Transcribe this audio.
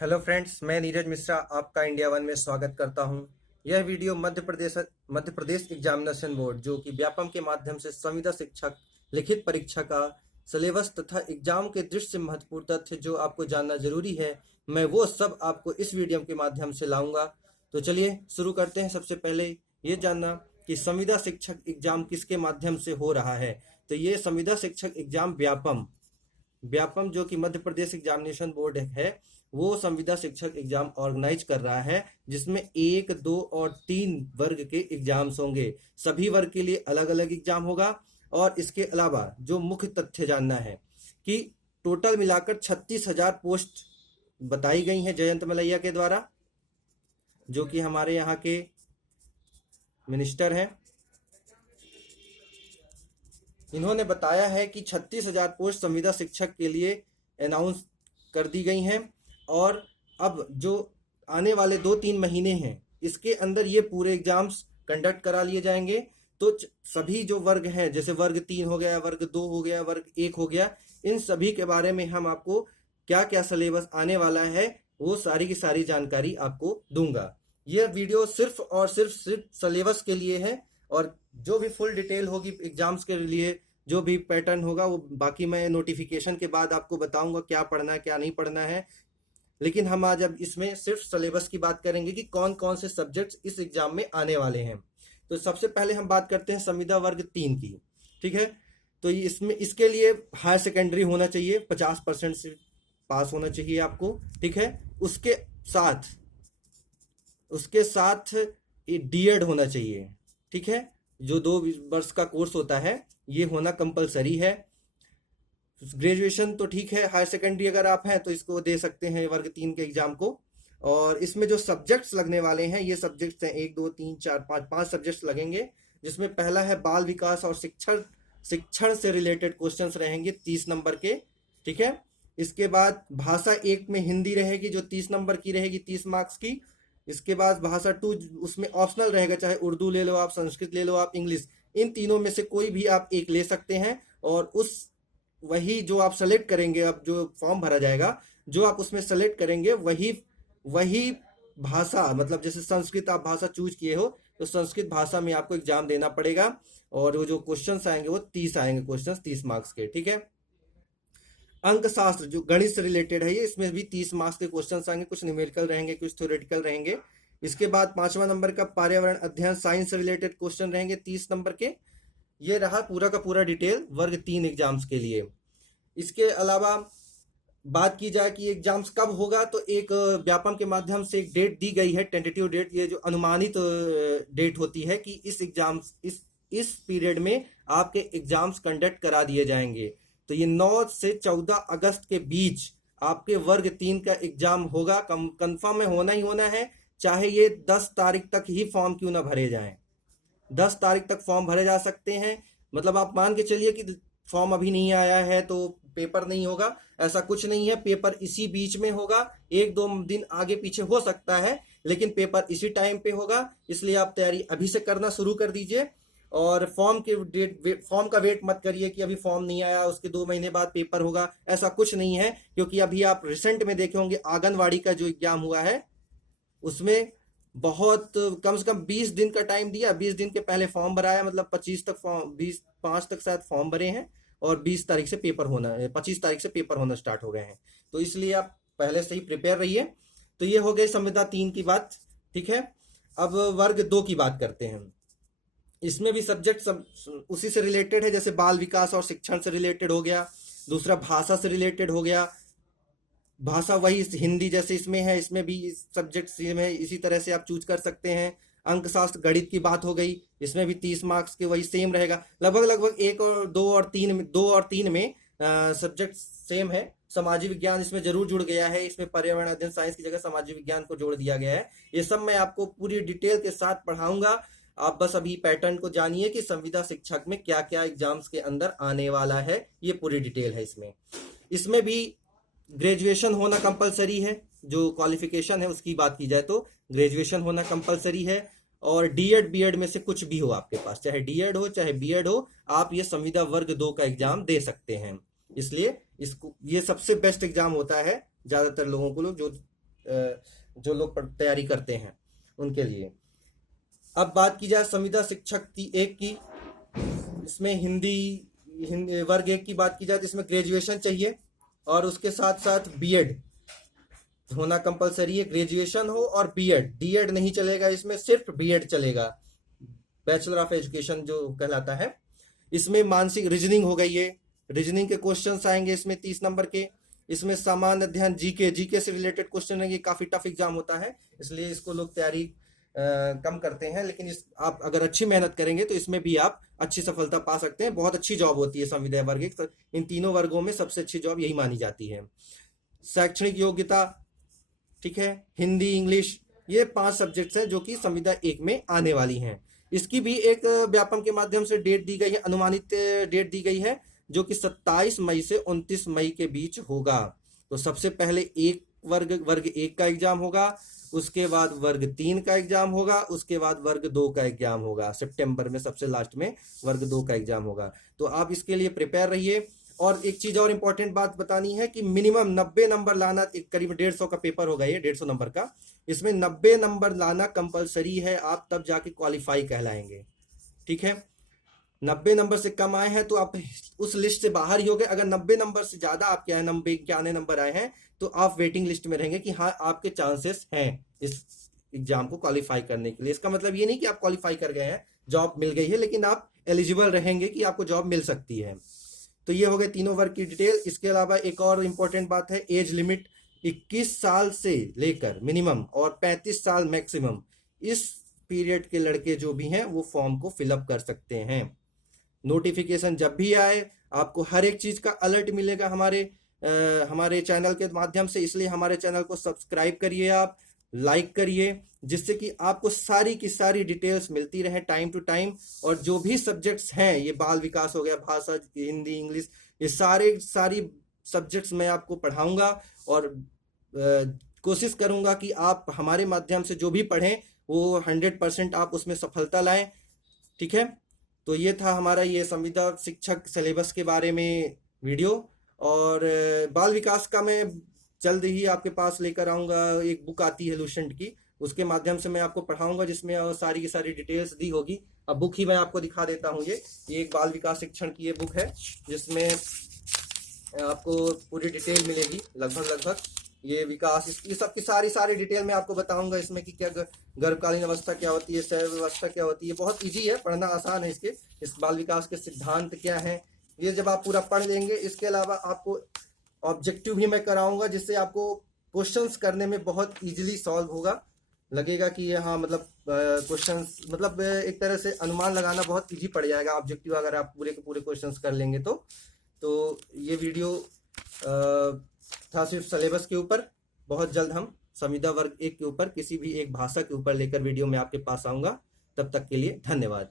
Hello friends, मैं नीरज मिश्रा आपका India one में स्वागत करता हूं। यह video Madhya Pradesh examination board जो कि व्यापम के माध्यम से संविदा शिक्षक लिखित परीक्षा का सिलेबस तथा एग्जाम के दृष्टि से महत्वपूर्ण तथ्य जो आपको जानना जरूरी है, मैं वो सब आपको इस वीडियो के माध्यम से लाऊंगा। तो चलिए शुरू करते हैं। सबसे पहले ये जानना कि संविदा शिक्षक एग्जाम किसके माध्यम से हो रहा है। तो ये संविदा शिक्षक एग्जाम व्यापम व्यापम जो कि मध्य प्रदेश एग्जामिनेशन बोर्ड है, वो संविदा शिक्षक एग्जाम ऑर्गेनाइज कर रहा है, जिसमें 1, 2 और 3 वर्ग के एग्जाम्स होंगे। सभी वर्ग के लिए अलग अलग एग्जाम होगा। और इसके अलावा जो मुख्य तथ्य जानना है कि टोटल मिलाकर 36,000 पोस्ट बताई गई हैं जयंत मलैया के द्वारा, जो कि हमारे यहाँ के मिनिस्टर हैं। इन्होंने बताया है कि 36,000 पोस्ट संविदा शिक्षक के लिए अनाउंस कर दी गई हैं। और अब जो आने वाले 2-3 महीने हैं, इसके अंदर ये पूरे एग्जाम्स कंडक्ट करा लिए जाएंगे। तो सभी जो वर्ग हैं, जैसे वर्ग 3 हो गया, वर्ग 2 हो गया, वर्ग 1 हो गया, इन सभी के बारे में हम आपको क्या क्या सिलेबस आने वाला है वो सारी की सारी जानकारी आपको दूंगा। यह वीडियो सिर्फ और सिर्फ सिलेबस के लिए है, और जो भी फुल डिटेल होगी एग्जाम्स के लिए, जो भी पैटर्न होगा वो बाकी मैं नोटिफिकेशन के बाद आपको बताऊंगा क्या पढ़ना है क्या नहीं पढ़ना है। लेकिन हम आज अब इसमें सिर्फ सिलेबस की बात करेंगे कि कौन कौन से सब्जेक्ट्स इस एग्जाम में आने वाले हैं। तो सबसे पहले हम बात करते हैं संविदा वर्ग 3 की। ठीक है, तो इसमें इसके लिए हायर सेकेंडरी होना चाहिए, 50% से पास होना चाहिए आपको। ठीक है, उसके साथ डीएड होना चाहिए। ठीक है, जो 2 वर्ष का कोर्स होता है ये होना कंपलसरी है। ग्रेजुएशन तो ठीक है, हायर सेकेंडरी अगर आप हैं तो इसको दे सकते हैं वर्ग 3 के एग्जाम को। और इसमें जो सब्जेक्ट्स लगने वाले हैं, ये सब्जेक्ट्स हैं 1, 2, 3, 4, 5 सब्जेक्ट्स लगेंगे। जिसमें पहला है बाल विकास और शिक्षण से रिलेटेड क्वेश्चंस रहेंगे 30 नंबर के। ठीक है, इसके बाद भाषा 1 में हिंदी रहेगी जो 30 नंबर की रहेगी, 30 मार्क्स की। इसके बाद भाषा 2 उसमें ऑप्शनल रहेगा, चाहे उर्दू ले लो आप, संस्कृत ले लो आप, इंग्लिश, इन तीनों में से कोई भी आप एक ले सकते हैं। और वही जो आप सेलेक्ट करेंगे, अब जो फॉर्म भरा जाएगा, जो आप उसमें सेलेक्ट करेंगे वही भाषा, मतलब जैसे संस्कृत आप भाषा चूज किए हो तो संस्कृत भाषा में आपको एग्जाम देना पड़ेगा। और वो जो क्वेश्चंस आएंगे वो 30 आएंगे, क्वेश्चंस 30 मार्क्स के। ठीक है, अंक शास्त्र जो गणित से रिलेटेड है, ये इसमें भी 30 मार्क्स के क्वेश्चंस आएंगे, कुछ न्यूमेरिकल रहेंगे, कुछ थ्योरेटिकल रहेंगे। इसके बाद 5वां नंबर का पर्यावरण अध्ययन साइंस से रिलेटेड क्वेश्चन रहेंगे 30 नंबर के। ये रहा पूरा का पूरा डिटेल वर्ग 3 एग्जाम्स के लिए। इसके अलावा बात की जाए कि एग्जाम्स कब होगा, तो एक व्यापम के माध्यम से एक डेट दी गई है, टेंटेटिव डेट, ये जो अनुमानित डेट होती है कि इस पीरियड में आपके एग्जाम्स कंडक्ट करा दिए जाएंगे। तो ये 9 से 14 अगस्त के बीच आपके वर्ग 3 का एग्जाम होगा। कंफर्म में होना ही होना है, चाहे ये 10 तारीख तक ही फॉर्म क्यों ना भरे जाएं। 10 तारीख तक फॉर्म भरे जा सकते हैं। मतलब आप मान के चलिए कि फॉर्म अभी नहीं आया है तो पेपर नहीं होगा, ऐसा कुछ नहीं है। पेपर इसी बीच में होगा, 1-2 दिन आगे पीछे हो सकता है, लेकिन पेपर इसी टाइम पे होगा। इसलिए आप तैयारी अभी से करना शुरू कर दीजिए। और फॉर्म का वेट मत करिए कि अभी फॉर्म नहीं आया उसके 2 महीने बाद पेपर होगा, ऐसा कुछ नहीं है। क्योंकि अभी आप रिसेंट में देखे होंगे आंगनवाड़ी का जो एग्जाम हुआ है, उसमें बहुत कम से कम 20 दिन का टाइम दिया। 20 दिन के पहले फॉर्म भराया, मतलब 25 तक शायद फॉर्म भरे हैं, और 20 तारीख से पेपर होना, 25 तारीख से पेपर होना स्टार्ट हो गए हैं। तो इसलिए आप पहले से ही प्रिपेयर रहिए। तो ये हो गई संविदा 3 की बात। ठीक है, अब वर्ग 2 की बात करते हैं। इसमें भी सब्जेक्ट उसी से रिलेटेड है, जैसे बाल विकास और शिक्षण से रिलेटेड हो गया। दूसरा भाषा से रिलेटेड हो गया, भाषा वही हिंदी जैसे इसमें है, इसमें भी सब्जेक्ट सेम है, इसी तरह से आप चूज कर सकते हैं। अंक शास्त्र गणित की बात हो गई, इसमें भी 30 मार्क्स के वही सेम रहेगा। लगभग 1 और 2 और 3 में सब्जेक्ट सेम है। सामाजिक विज्ञान इसमें जरूर जुड़ गया है, इसमें पर्यावरण अध्ययन साइंस की जगह सामाजिक विज्ञान को जोड़ दिया गया है। ये सब मैं आपको पूरी डिटेल के साथ पढ़ाऊंगा। आप बस अभी पैटर्न को जानिए कि संविदा शिक्षक में क्या क्या एग्जाम्स के अंदर आने वाला है, ये पूरी डिटेल है इसमें भी ग्रेजुएशन होना कंपलसरी है। जो क्वालिफिकेशन है उसकी बात की जाए तो ग्रेजुएशन होना कंपलसरी है। और डीएड बीएड में से कुछ भी हो आपके पास, चाहे डीएड हो चाहे बीएड हो, आप ये संविदा वर्ग 2 का एग्जाम दे सकते हैं। इसलिए ये सबसे बेस्ट एग्जाम होता है ज्यादातर लोगों को, लोग जो जो लोग तैयारी करते हैं उनके लिए। अब बात की जाए संविदा शिक्षक की एक की, इसमें हिंदी वर्ग एक की बात की जाए तो इसमें ग्रेजुएशन चाहिए और उसके साथ साथ बीएड होना कंपलसरी है। ग्रेजुएशन हो और बीएड, डीएड नहीं चलेगा, इसमें सिर्फ बीएड चलेगा, बैचलर ऑफ एजुकेशन जो कहलाता है। इसमें मानसिक रीजनिंग हो गई है, रीजनिंग के क्वेश्चंस आएंगे इसमें 30 नंबर के। इसमें सामान्य अध्ययन, जीके से रिलेटेड क्वेश्चन है, ये काफी टफ एग्जाम होता है, इसलिए इसको लोग तैयारी कम करते हैं, लेकिन आप अगर अच्छी मेहनत करेंगे तो इसमें भी आप अच्छी सफलता पा सकते हैं। बहुत अच्छी जॉब होती है संविदा वर्ग एक, इन तीनों वर्गों में सबसे अच्छी जॉब यही मानी जाती है। शैक्षणिक योग्यता, ठीक है, हिंदी, इंग्लिश, ये 5 सब्जेक्ट्स हैं जो कि संविदा एक में आने वाली हैं। इसकी भी एक व्यापम के माध्यम से डेट दी गई है, अनुमानित डेट दी गई है, जो कि 27 मई से 29 मई के बीच होगा। तो सबसे पहले वर्ग एक का एग्जाम होगा, उसके बाद वर्ग 3 का एग्जाम होगा, उसके बाद वर्ग 2 का एग्जाम होगा, सितंबर में सबसे लास्ट में वर्ग 2 का एग्जाम होगा। तो आप इसके लिए प्रिपेयर रहिए। और एक चीज और इंपॉर्टेंट बात बतानी है कि मिनिमम 90 नंबर लाना, करीब 150 का पेपर होगा ये, 150 नंबर का, इसमें 90 नंबर लाना कंपलसरी है, आप तब जाके क्वालिफाई कहलाएंगे, ठीक है। 90 नंबर से कम आए हैं तो आप उस लिस्ट से बाहर ही हो गए। अगर 90 नंबर से ज्यादा आपके आए, 91 नंबर आए हैं, तो आप वेटिंग लिस्ट में रहेंगे कि हाँ आपके चांसेस हैं इस एग्जाम को क्वालिफाई करने के लिए। इसका मतलब ये नहीं कि आप क्वालिफाई कर गए हैं, जॉब मिल गई है, लेकिन आप एलिजिबल रहेंगे कि आपको जॉब मिल सकती है। तो ये हो गए तीनों वर्ग की डिटेल। इसके अलावा एक और इम्पोर्टेंट बात है, एज लिमिट 21 साल से लेकर मिनिमम और 35 साल मैक्सिमम, इस पीरियड के लड़के जो भी हैं वो फॉर्म को फिलअप कर सकते हैं। नोटिफिकेशन जब भी आए आपको हर एक चीज का अलर्ट मिलेगा हमारे चैनल के माध्यम से, इसलिए हमारे चैनल को सब्सक्राइब करिए, आप लाइक करिए, जिससे कि आपको सारी की सारी डिटेल्स मिलती रहे टाइम टू टाइम। और जो भी सब्जेक्ट्स हैं, ये बाल विकास हो गया, भाषा, हिंदी, इंग्लिश, ये सारी सब्जेक्ट्स मैं आपको पढ़ाऊंगा और कोशिश करूंगा कि आप हमारे माध्यम से जो भी पढ़ें वो 100% आप उसमें सफलता लाएं, ठीक है। तो ये था हमारा ये संविदा शिक्षक सिलेबस के बारे में वीडियो। और बाल विकास का मैं जल्द ही आपके पास लेकर आऊँगा, एक बुक आती है लुसेंट की, उसके माध्यम से मैं आपको पढ़ाऊंगा, जिसमें सारी की सारी डिटेल्स दी होगी। अब बुक ही मैं आपको दिखा देता हूँ। ये एक बाल विकास शिक्षण की ये बुक है, जिसमें आपको पूरी डिटेल मिलेगी, लगभग ये विकास, ये सब की सारी डिटेल मैं आपको बताऊंगा इसमें कि क्या गर्भकालीन अवस्था क्या होती है, शैशव अवस्था क्या होती है। बहुत इजी है, पढ़ना आसान है। इस बाल विकास के सिद्धांत क्या है, ये जब आप पूरा पढ़ लेंगे, इसके अलावा आपको ऑब्जेक्टिव भी मैं कराऊंगा, जिससे आपको क्वेश्चंस करने में बहुत इजीली सॉल्व होगा, लगेगा कि ये हाँ मतलब क्वेश्चंस, मतलब एक तरह से अनुमान लगाना बहुत इजी पड़ जाएगा ऑब्जेक्टिव, अगर आप पूरे के पूरे क्वेश्चंस कर लेंगे तो ये वीडियो था सिर्फ सिलेबस के ऊपर। बहुत जल्द हम संविदा वर्ग एक के ऊपर किसी भी एक भाषा के ऊपर लेकर वीडियो में आपके पास आऊँगा। तब तक के लिए धन्यवाद।